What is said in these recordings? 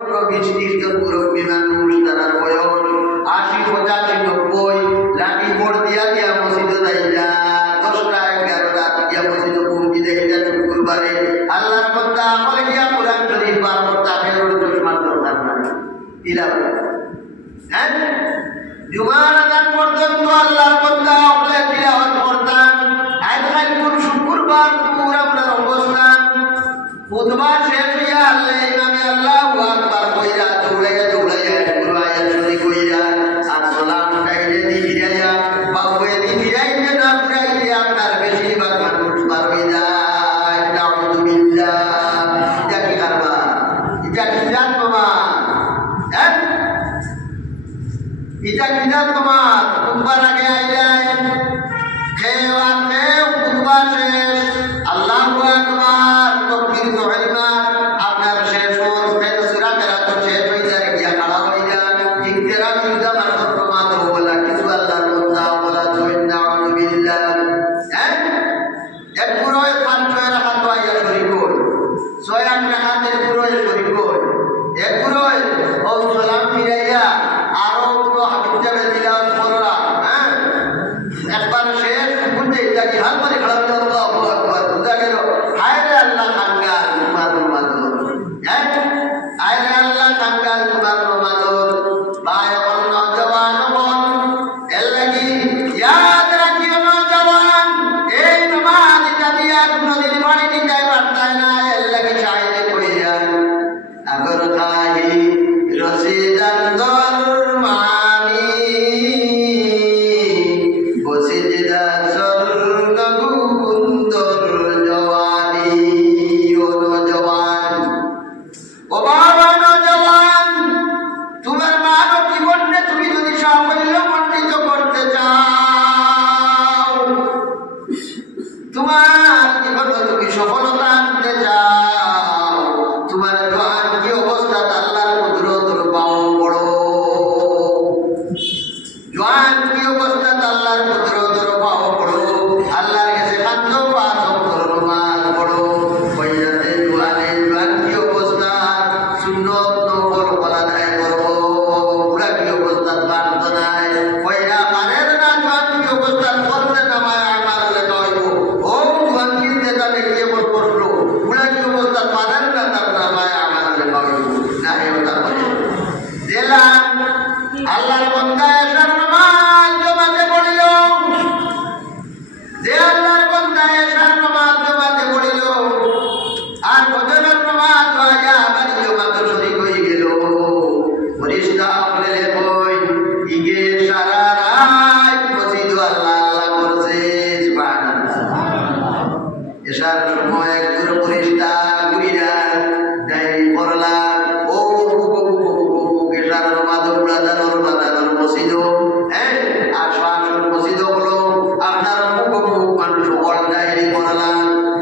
20-30 জন মুরব্বী মানুষ, তারা বয়স 80-85-90, লাঠি বোর্ড দিয়া দিয়া মসজিদে যাইলা 10টা 11টা দিয়া মসজিদে পৌঁছি যাইলা শুক্রবারে আল্লাহর বান্দা আমলে গিয়া কোরআন শরীফ পাঠ করতে ফেরত চশমার দরকার নাই ইলা হ্যাঁ জুমার আযান পর্যন্ত আল্লাহর বান্দা আমলে তিলাওয়াত করতাম। আজকাল কোন শুক্রবার পুরো আপনার অবস্থান খুতবা শেষ হইয়া আল্লাহ ইমামে আল্লাহু আকবার কইরা দৌড়াইয়া কুরআন শরীফ কইরা আর সালাম কাইরে দিইয়া বাবুয়ে দিইয়া না পুরাইতে আপনার বেশিরভাগ মানুষ পার হয়ে যায়। নাউযুবিল্লাহ। এটা কি করবা? এটা কি জান তোমার? হ্যাঁ এটা কি জান তোমার? খুতবার আগে আইলাই খেওয়া খুতবা শেষ আল্লাহু আকবার তাকবীর তাহরিমা আপনার শেষ হল ফের সূরা কেরাত শেষ হই যায় গিয়া খাড়া হই যায় ইকরা বিদা মাত্র মাত্র বলা কিছু আল্লাহর বান্দা বলা জয় নাউযুবিল্লাহ। হ্যাঁ এক পুরোয় 5-6 রাকাত আইয়া শরীক হল 6-8 রাকাতের পুরোয় শরীক হল এক পুরোয় ও সালাম ফিরাইয়া আরো পুরো হাবিব যাবে তিলাওয়াত করলা। হ্যাঁ একবার শেষ বুঝে যাকি হাত ধরে খাড়া হয়ে আল্লাহু আকবার বুঝা গেল হায়রে আল্লাহ কাঙ্গাল তোমার মাদর। হ্যাঁ হায়রে আল্লাহ কাঙ্গাল তোমার মাদর। ভাই ও নওজওয়ান বল এর লাগি ইয়াদ রাখিও নওজওয়ান এই নামাজটা দিয়া কোনদিন বাড়ি নিতে পারতাই না এর লাগি চাইলে কইরা আগর খাহি রশিদান দরমানি বসিজদা স্বর্ণ গুন্দর জওয়ানি। ও নওজওয়ান ও বাবা নওজওয়ান তোমার মানব জীবনে তুমি যদি সাফল্যমণ্ডিত করতে চাও তোমার জীবনে তুমি সফলতা আনতে চাও তোমার জওয়ান কি অবস্থা আল্লাহর কুদরতের পাও বড় জওয়ান কি অবস্থা আল্লাহর কুদরতের পাও বড় আল্লাহর কাছে কান্দ পাথ করমাল বড় কইয়াতে জওয়ান কি অবস্থা সুন্নত নফল কলা নাই করব পুরা কি অবস্থা বান্ত নাই কইরা পারের না জওয়ান কি অবস্থা করতে না মায়া আমার লেখাইব ও জওয়ান কি দেতা লিখে বল করলো পুরা কি অবস্থা পারের না তার না মায়া আমার লেখাইব না এটা জেলা আল্লাহর বান্দা এশার নামাজ জমাতে পড়িল যে আল্লাহর বান্দা এশার নামাজ জমাতে পড়িল আর ফজরের নামাজ হইয়া বাড়ি জমাতে শরীক হয়ে গেল ফেরেশতা বলে কই ইগে সারা রাত মসজিদ আল্লাহ আল্লাহ করছে সুবহানাল্লাহ। এশার সময় একজন ফেরেশতা ঘুরিয়া যাই পড়লা ও এশার নামাজ উড়াদানোর বাদানোর মসজিদ হ্যাঁ আর শাসন মসজিদ হলো আপনার মানুষ অল ডাইরি পড়লা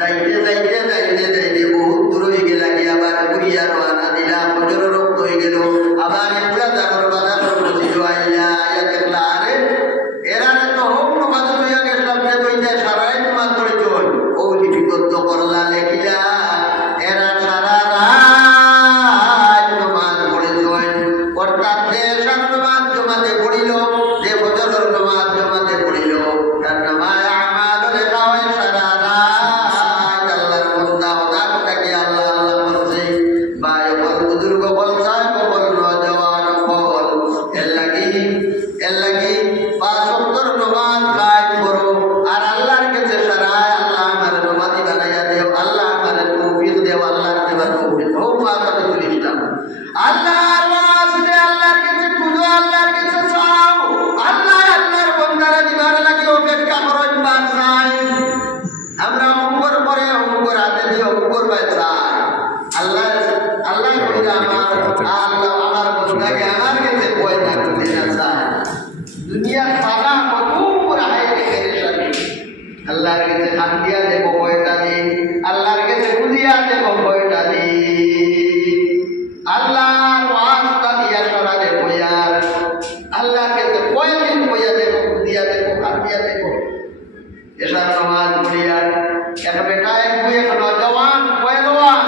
যাইতে বহুত দূর হয়ে গেল আবার ঘুরিয়া রওনা দিলা ফজর রক্ত হয়ে গেল আবার উড়াদানোর বাদানোর মসজিদ আইলা আয়া দেখলা আরে এরা তো হোম নামাজ হইয়া গেছিলাম যে দুইটা সারাই নামাজ পড়ে চল ও লিপিবদ্ধ করলা লেখিলা এরা সারা রাত নামাজ পড়ে চল অর্থাৎ যে এশার নামাজ জমাতে পড়িল যে ফজরের নামাজ জমাতে পড়িল তার নামায় আমাল লেখা হয় সারা রাত আল্লাহর বান্দা ওদাকে আল্লাহ আল্লাহ করছে ভাই বল বুজুর্গ বল সাহেব বল নওজওয়ান বল এর লাগি 5 ওয়াক্তের নামাজ কায়েম করো আর আল্লাহর কাছে সারায় আল্লাহ আমার নামাজি বানাইয়া দেও আল্লাহ আমার তৌফিক দেও আল্লাহর দেওয়া তৌফিক ও ওয়াকাতুল ইসলাম আল্লাহর ওয়াস্তে আল্লাহর কাছে খুঁজো আল্লাহর কাছে চাও আল্লাহর বান্দারা দিবার লাগি অপেক্ষা করেন বাদ নাই আমরা অঙ্গর পরে অঙ্গর হাতে দিয়ে অঙ্গর বাই চাই আল্লাহ কইরা আল্লাহ আমার বান্দাকে আমার কাছে ভয় থাকতে না চায় দুনিয়ার পালা কত পুরাই পেরেশানি আল্লাহর কাছে খান দিয়া দেব ভয়টা নেই আল্লাহর কাছে বুঝিয়া দেব ভয়টা নেই আল্লাহর ওয়াস্তা দিয়া সরা দেব ইয়ার আল্লাহর কাছে কয়দিন বইয়া দেব বুঝিয়া দেব খান দিয়া দেব এশার নামাজ পড়িয়া এক বেটা এক নওজওয়ান পয়লোয়ান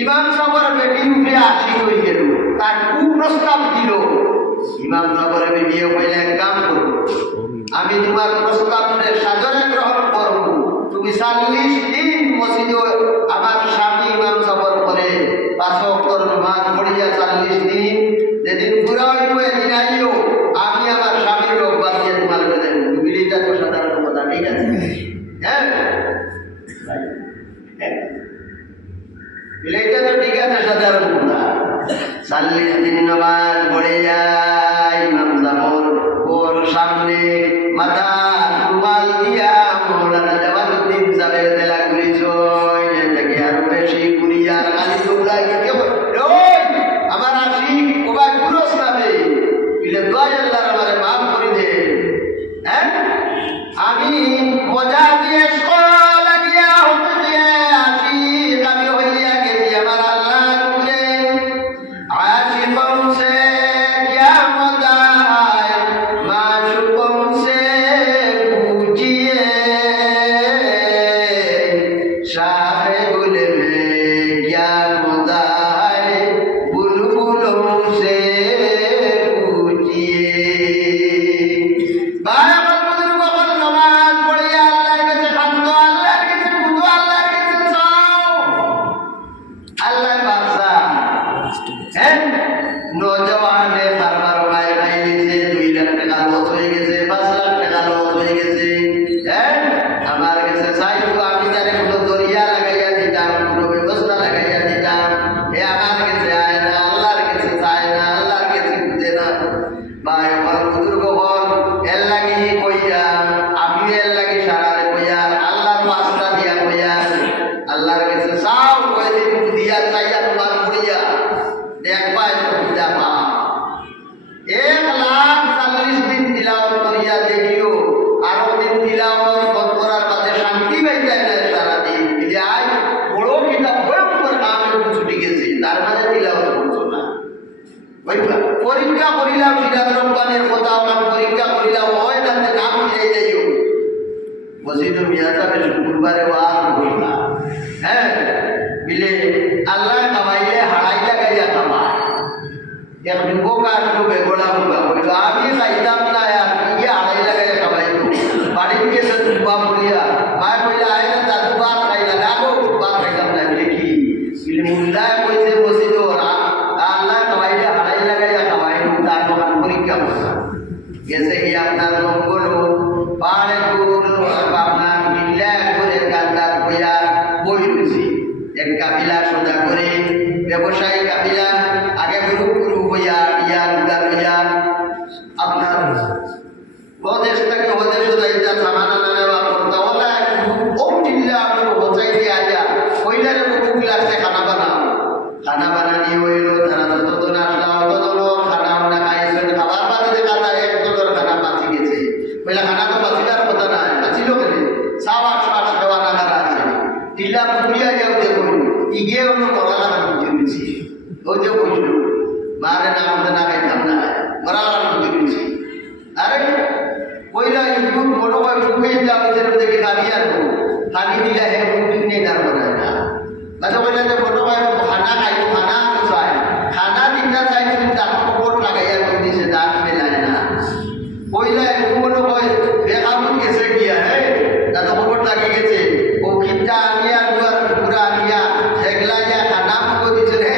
ইমাম সাহেব সাহেবর বেটির উপরে আশি হয়ে গেল, তার কুপ্রস্তাব দিল। ইমাম সাহেবের বিয়ে হইলে এক কাম করো, আমি তোমার প্রস্তাবকে সাদরে গ্রহণ করব, তুমি 40 দিন মসজিদে আমার স্বামী ইমাম সাহেবের করে 5 ওয়াক্ত নামাজ পড়িয়া 40 দিন যেদিন পুরা হইব এদিন আইও, আমি আমার স্বামীর লোক বাঁচিয়ে তোমার দেব। মিলিটা তো সাধারণ কথা, ঠিক আছে? হ্যাঁ, মিলিটা তো ঠিক আছে, সাধারণ কথা। 40 দিন নামাজ পড়ে যায়, ইমাম সাহেব ওর সামনে মাথা রুমাল দিয়া মৌলানা জামালউদ্দিন সাহেবের তেলা করিছ, এটাকে আরো বেশি করিয়া খালি দৌড়াই আমার আশিক ওবা পুরো সাবে বিলে দোয়া আল্লাহর আমারে মাফ করে দে। হ্যাঁ, আমি মজা দিয়ে লাগিয়া হতে দিয়ে আশিক আমি হইয়া গেছি আমার আল্লাহ তুলে আশিকম সে क्या मजा है माशूकों से पूछिए शाहे गुल में क्या मजा है बुलबुलों से पूछिए। बाय बुजुर्ग को नमाज पढ़िए, अल्लाह के खातो, अल्लाह के पूजो, अल्लाह के चाओ, अल्लाह बादशाह हैं। নজওয়ানে বারবার মায়ের খাই দিয়েছে, 2 লাখ টাকা লস হয়ে গেছে, 5 লাখ টাকা লস হয়ে গেছে। হ্যাঁ, আমার কাছে চাইতো আমি তারে কোনো দরিয়া লাগাইয়া দিতাম, কোনো ব্যবস্থা লাগাইয়া দিতাম। এ আমার কাছে আয় না, আল্লাহর কাছে চায় না, আল্লাহর কাছে বুঝে না। ভাই আমার বুজুর্গ হল এর লাগি কইয়া, আমি এর লাগি সারারে কইয়া, আল্লাহর পাঁচটা দিয়া কইয়া, আল্লাহর কাছে চাও কয়দিন দিয়া চাইয়া তোমার পড়িয়া দেখবা সুবিধা পা। 1,40,000 দিন তিলাওয়াত করিয়া দেখিও, আরো দিন তিলাওয়াত করার বাদে শান্তি পাই যায় না সারাদিন। যে আজ বড় কিতাব ভয়ঙ্কর কামের ছুটি গেছে, তার মানে তিলাওয়াত করছো না। পরীক্ষা করিলাম সিরাজ রব্বানের কথা, আমরা পরীক্ষা করিলাম হয় তাতে নাম ফিরে যাইও। মসজিদ মিয়া সাহেব শুক্রবারে ওয়াজ করিলাম। হ্যাঁ, বিলে আল্লাহ কামাইলে হাড়াই লাগাইয়া কামায়। এক যুবকার ডুবে গোড়া মুগা বলল আমি চাইতাম না ইয়ে হাড়াই লাগাইয়া কামাইতো। বাড়ির গেছে দুবা বলিয়া মায় বললে আয় না তা দুবার খাইলা ডাকো, দুবার খাইলাম না। বলে কি বিলে মুল্লায় কইছে মসজিদ আল্লাহ কামাইলে হাড়াই লাগাইয়া কামাইতো, তার দোকান পরীক্ষা বসা গেছে কি আপনার মঙ্গল পাড়ে আপনার মিল্লা করে কান্দার বইয়া বই রয়েছি। এক কাবিলা সোজা করে ব্যবসায়ী কাবিলা আগে গুরু গুরু হইয়া ইয়া গুলা লইয়া আপনার ওদেশ থেকে ওদেশ যাইতা সামানা নেওয়া করতে ওলা ও টিল্লা আপনি হোচাই দিয়ে আয়া ওইলারে বুক লাগছে খানা বানাও। খানা বানানি হইল, তারা ততদিন আসলাম ততদিন খানা আমরা খাইছেন, খাবার বাদে কাটা এক দলের খানা বাঁচি গেছে। বলে খানা তো বাঁচিবার কথা না, বাঁচিল কেন? সাওয়া শ্বাস দেওয়া না আছে টিল্লা পুকুরিয়া যাও দেখুন ইগে অন্য মরালা বুঝে দিচ্ছি। ওই যে বলছিল মারে না আমাদের না খাইতাম না, মরালা বুঝে দিচ্ছি। আরে কইলা ইউটিউব মনে হয় ফুকে দিলা ওদের দেখে খাবি আর খাবি দিলা হে মুটিং নেই তার মনে হয় না। বাজে কইলা যে মনে হয় খানা খাইতো, খানা চাই খানা দিনটা চাই তুমি তার কোট লাগাইয়া কই দিছে দাঁত মেলায় না। কইলা একটু মনে হয় বেকাবুল গেছে গিয়া হে দাঁত কোট লাগিয়ে গেছে ও খিটটা আনিয়া দুয়ার পুরা আনিয়া ঠেকলা যা খানা ফুকো দিছে রে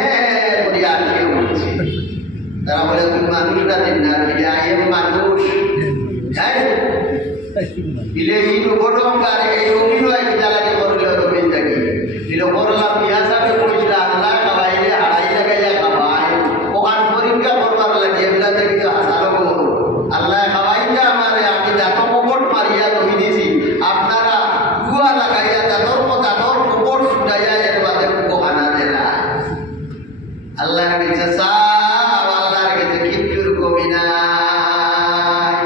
করিয়া আনিয়ে বলছে। তারা বলে তুমি মানুষটা দিন না, দিলে আই এম মানুষ। হ্যাঁ, দিলে এই ঘটনার এই অভিনয় কিনা লাগে করলে রবীন থাকি দিল করলাম বিয়া সাথে কইলা আল্লাহ খাবাইলে হাড়াই লাগাইয়া খাবাই ওখান পরীক্ষা করবার লাগে এগুলা দেখি তো হাসালো আল্লাহ খাবাইটা আমারে আমি দাঁত কপট মারিয়া কই দিছি, আপনারা দুয়া লাগাইয়া দাঁতর কপট ছুটাইয়া এর বাদে খানা দেনা। আল্লাহ কাছে চাও, আল্লাহর কাছে কিচ্ছুর কমি নাই।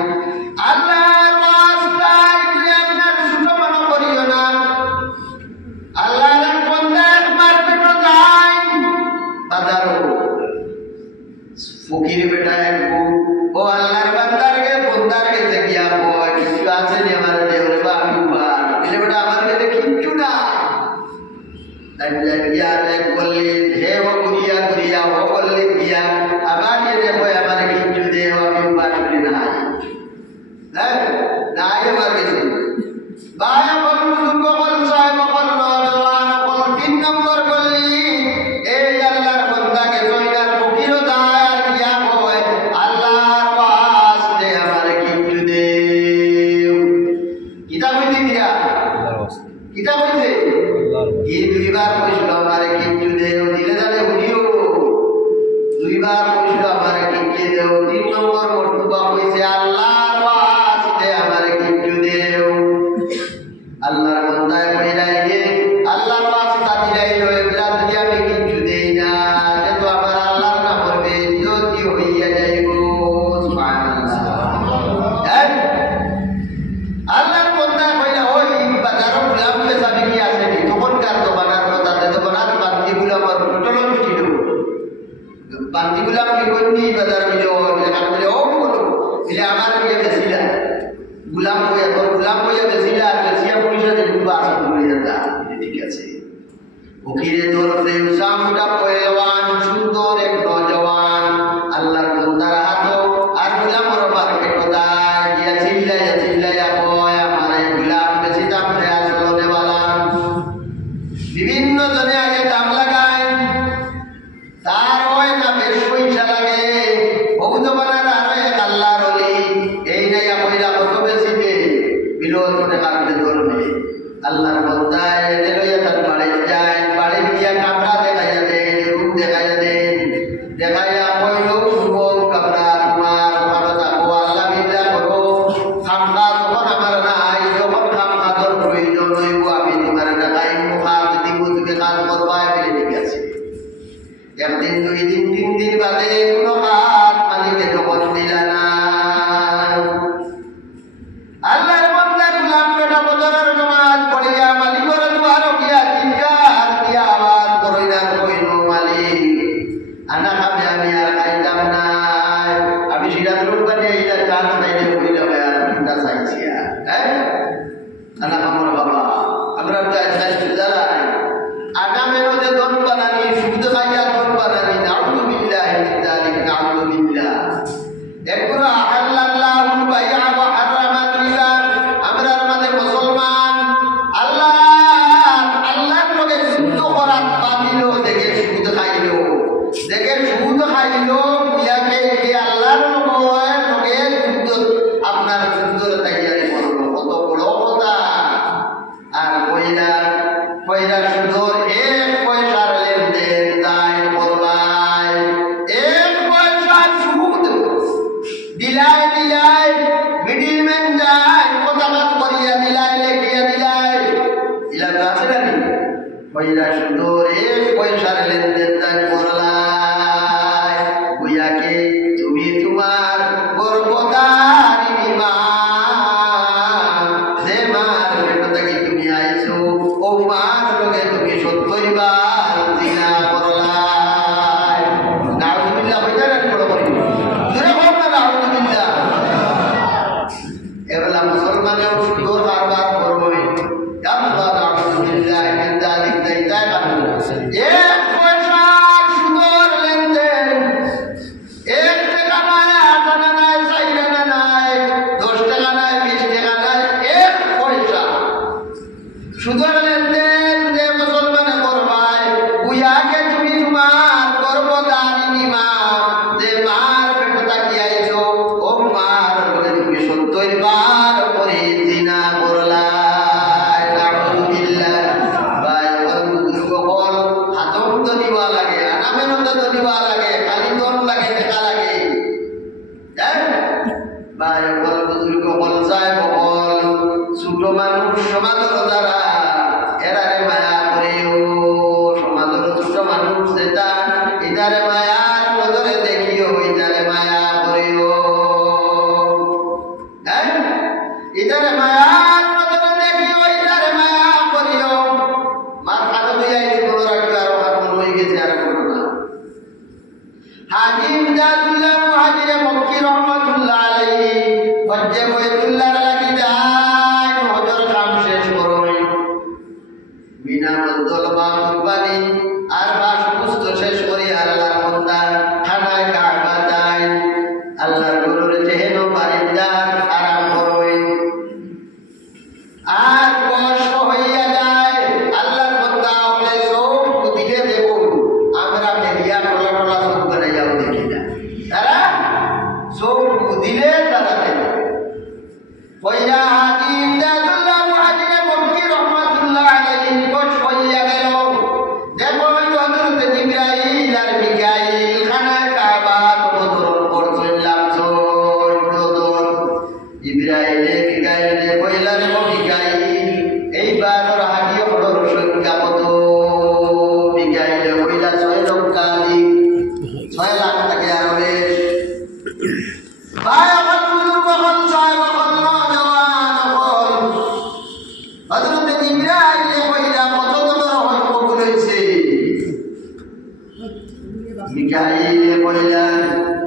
আল্লাহর রাস্তায় তুমি আপনার ছোট মনে করিও না। আল্লাহর বন্দা একবার পেটো যায় বাজারও ফকির বেটা এক ও আল্লাহর বান্দারকে বন্দার কাছে গিয়া কয় কিছু আছে নি আমার দেওরে বা আমি উপার দিলে বেটা আমার কাছে কিচ্ছু না। তাই গিয়া এক বললেন হে ও হ্যাঁ না আগে মার গেছে ভাই বল বুজুর্গ বল সাহেব বল নওজওয়ান বল 3 নম্বর বললি এই আল্লাহর বান্দাকে কইনার ফকির দায় আর কিয়া কয় আল্লাহর ওয়াস্তে আমারে কিছু দেও কিতাব হইতে দিয়া কিতাব হইতে এই দুইবার কইছিল আমারে কিছু দেও দিলে জানে উনিও দুইবার কইছিল আমারে কিছু দেও 3 নম্বর মর্তবা কইছে আল্লাহর ওয়াস্তে আমারে কিছু দেও আল্লাহর বান্দায় কইলাই যে আল্লাহর ওয়াস্তে দিলাইলো এবলা দুনিয়া মে কিছু দেই না যে তো আমার আল্লাহর নাম করবে জ্যোতি হইয়া যাইবো সুবহানাল্লাহ আল্লাহর বান্দায় কইলা ওই বাজারও গোলাম বেচাবে কি আছে নি তখনকার দোকানের কথাতে দোকানের বান্দিগুলো আমার চলন ছিল বান্দিগুলো আমি কইনি বাজার মিলো লেখা বলে ও বলো বলে আমার দিয়ে বেচিলা গুলাম হইয়া বেচিলা আর বেচিয়া পয়সা দিয়ে ডুবা আসা হইয়া যা ঠিক আছে ফকিরে দরফে উসামটা পয়লওয়ান সুন্দর এক নওজওয়ান আল্লাহর বান্দার হাত আর গুলামর বাপে কথা গিয়া চিল্লাইয়া কয় আমার গুলাম বেশি দাম রে আসলো নেওয়ালা বিভিন্ন জনে আগে দাম লাগায় তার হয় না বেশ পয়সা লাগে বহুত বানার আর এক আল্লাহর ওলি এই নাইয়া কইলা কত বেশি দে বিরোধ টাকা দিতে ধরবে আল্লাহর বান্দায় এনে লইয়া তার বাড়ি যায় বাড়ি গিয়া কাপড়া দেখাইয়া দেন রূপ দেখাইয়া দেন দেখাইয়া কইল সুবল কাপড়া তোমার ভালো থাকো আল্লাহ বিদ্যা করো খামকা তখন আমার নাই যখন খামকাদর প্রয়োজন হইব আমি তোমার দেখাই মুখাত দিব তুমি কাজ করবায় বলে ঠিক আছে একদিন 2 দিন 3 দিন বাদে কোনো কাজ মালিকে যখন দিলা না আল্লাহর বান্দার গোলাম বেটা বদরের নামাজ পড়িয়া মালিকের দুয়ারে গিয়া চিৎকার দিয়া আওয়াজ কইরা কইলো মালিক আনা খাবে আমি আর খাইতাম না আমি সিরাজুল বানিয়ে এটা চান্স পাইলে কইলো আর চিন্তা চাইছি হ্যাঁ আনা আমার বাবা আমরা তো আজকে জানাই আগামী রোজে দন বানানি শুদ্ধ খাইয়া দন বানানি নাউযু বিল্লাহি মিন যালিক নাউযু বিল্লাহ একবার আল্লাহু বাইয়া ওয়া হারামাত রিবা আমরার মাঝে মুসলমান আল্লাহর লগে শুদ্ধ করাত বাতিল দেখে শুদ্ধ খাইলো বিয়াকে এই আল্লাহর লগে শুদ্ধ আপনার সুন্দর তৈয়ারি করলো কত বড় কথা আর কইলা সুন্দর এক পয়সার লেনদেন দায় করবাই এক পয়সা সুদ দিলাই মিডিলম্যান যায় কথাবাদ করিয়া দিলাই লেখিয়া দিলাই ইলা আছে না কইলা সুন্দর এক পয়সার লেনদেন দায় করলাই বুয়াকে তুমি তোমার গর্ভধারিণী মা যে মার পেট থেকে তুমি আইছো ও মার লগে তুমি 70 বার জিনা করলাই নাউযুবিল্লাহ হইতা না বড় করে জোরে হোক না নাউযুবিল্লাহ এবেলা মুসলমানেও সুন্দর বারবার করবে আল্লাহ নাউযুবিল্লাহ মিন যালিক দাইতা কানু এক পয়সা সুন্দর লেনদেন এক টাকা নাই 8 আনা নাই 4 আনা নাই 10 টাকা নাই 20 টাকা নাই এক পয়সা সুন্দর লেনদেন যে মুসলমানে করবাই বুয়াকে তুমি তোমার গর্ভধারিণী মা যে মার পেট থাকি আইছো ও মার লগে তুমি 70 বার করে জিনা করলাই নাউযুবিল্লাহ ভাই বুজুর্গ বল হাতম তো দিবা লাগে আনামের তো দিবা লাগে খালি দন লাগে টাকা লাগে হ্যাঁ ভাই বুজুর্গ বল সাহেব বল ছোট মানুষ সমাজের দ্বারা এরারে মায়া করেও সমাজের ছোট মানুষ যেটা এটারে মায়ার নজরে দেখিও এটারে মায়া করেও হ্যাঁ এটারে মায়ার নজরে দেখিও এটারে মায়া করিও মার কাছে লইয়া এই বড় রাখবে আর ওখানে হয়ে গেছে আর কোনো না হাকিম জাদুল্লাহ মুহাজিরে মক্কি রহমাতুল্লাহ আলাইহি হজ্জে বাইতুল্লাহর লাগি যায় হজর কাম শেষ করই বিনা মন্দল বা কুরবানি আর বা সমস্ত শেষ করি আল্লাহর বান্দা খানায় কাবা যায় আল্লাহর গুরুর যেহেন বারিন্দা আরাম করো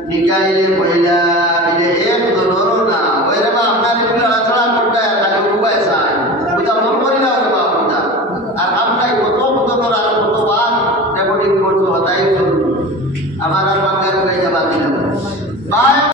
মিকাইলে কইলা বিলে এক দনর না ওরে বা আপনার এগুলো আছড়া করতে তাকে উপায় চাই বুঝা মন করিলা ওরে বা বুঝা আর আপনাই কত দনর আর কত বার রেকর্ডিং করতে হতাই আমার আর বাংলার হয়ে যাবা দিলাম